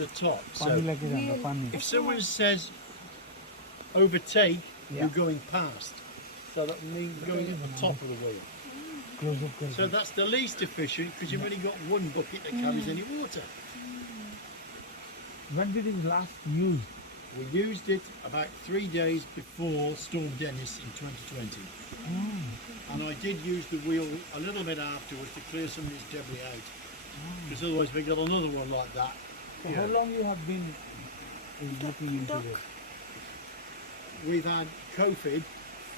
the top. पानी So लगे जाता पानी if someone says overtake, Yeah. you're going past. So that means going at the top of the wheel. Close up कर So that's the least efficient because you've only got one bucket that carries any water. When did it last used? We used it about 3 days before Storm Dennis in 2020. And I did use the wheel a little bit afterwards to clear some of this debris out. Because otherwise we got another one like that. So how long you have been looking into this? We've had COVID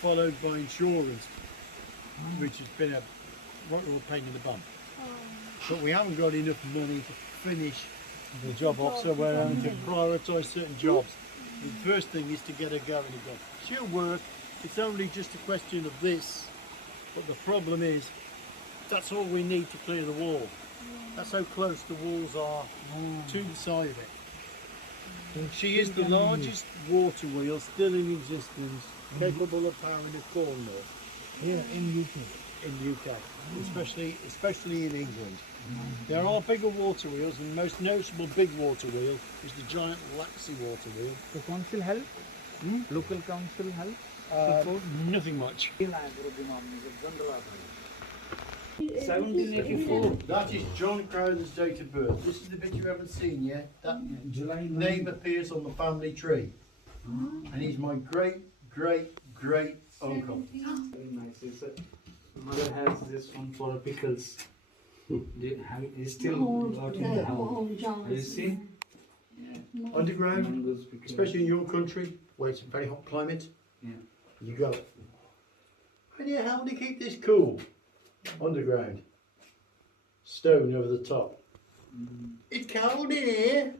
followed by insurance, which has been a right real pain in the bum. But we haven't got enough money to finish the job off, so we're having to prioritise certain jobs. The first thing is to get her going again. She'll work, it's only just a question of this, but the problem is, that's all we need to clear the wall. That's how close the walls are to the side of it. She is the largest water wheel still in existence, capable of powering a Cornwall Here in UK. in the UK, especially in England. There are bigger water wheels, and the most noticeable big water wheel is the giant Laxey water wheel. So council help? Local council help? Nothing much. 1784. That is John Crowther's date of birth. This is the bit you haven't seen yet. That July name appears on the family tree. And he's my great, great, great uncle. Very nice. It's mother has this one for pickles. It's still got in the house. You see? Underground, Mangoes, pickles. especially in your country, where it's a very hot climate, Yeah. you go, how the hell do you keep this cool? Underground. Stone over the top. It's cold in here.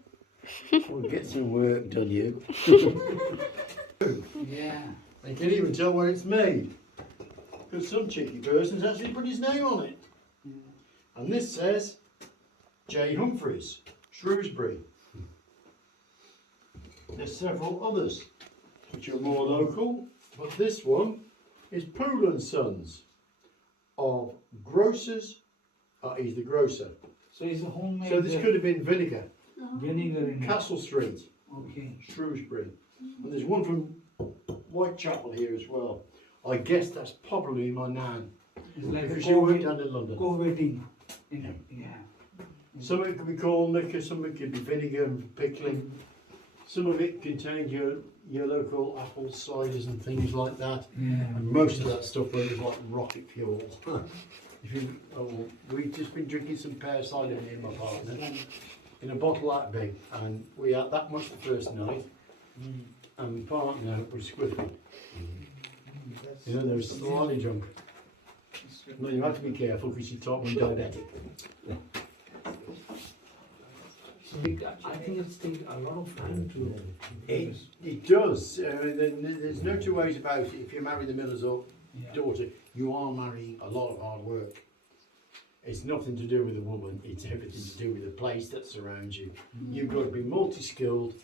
We'll get some work done, you. Yeah. You can even tell where it's made. Because some cheeky person's actually put his name on it. And this says J. Humphreys, Shrewsbury. There's several others which are more local, but this one is Poole and Sons of Grocers. He's the grocer. So it's a homemade So this could have been Vinegar, vinegar in it. Castle Street, Okay. Shrewsbury. And there's one from Whitechapel here as well. I guess that's probably my nan. It's like a Because she worked co-wait- down in London. co-waiting. Yeah. Some of it could be corn liquor, some of it could be vinegar and pickling. Some of it contained your local apple ciders and things like that. Yeah. And most of that stuff was like rocket fuel. We've just been drinking some pear cider, me and my partner, in a bottle that big, and we had that much the first night. And my partner was squiffing. You know, there was slightly drunk. No, you have to be careful because you talk when diabetic. I think it's taking a lot of time to. It does. There's no two ways about it. If you marry the miller's daughter, you are marrying a lot of hard work. It's nothing to do with the woman, it's everything to do with the place that surrounds you. You've got to be multi-skilled,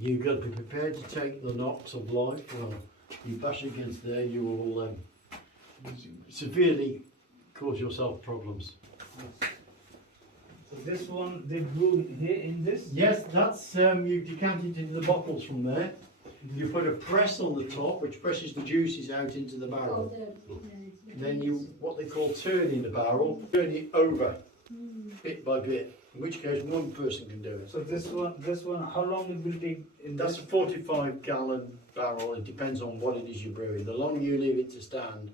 you've got to be prepared to take the knocks of life. Well, you bash against there, you will severely cause yourself problems. So this one they brew here in this? Yes, that's, you decant it into the bottles from there. You put a press on the top, which presses the juices out into the barrel. Then you, what they call turning the barrel, turn it over, bit by bit, in which case one person can do it. So this one, how long it will take in That's this? a 45-gallon barrel. It depends on what it is you're brewing. The longer you leave it to stand,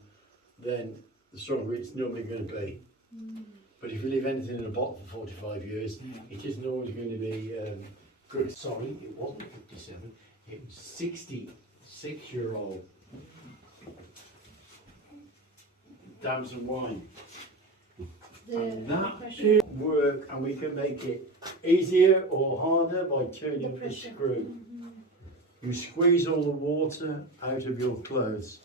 then the stronger it's normally going to be. But if you leave anything in a bottle for 45 years, it isn't always going to be good. Sorry, it wasn't 57. It was 66-year-old Damson wine. And that will work, and we can make it easier or harder by turning the screw. You squeeze all the water out of your clothes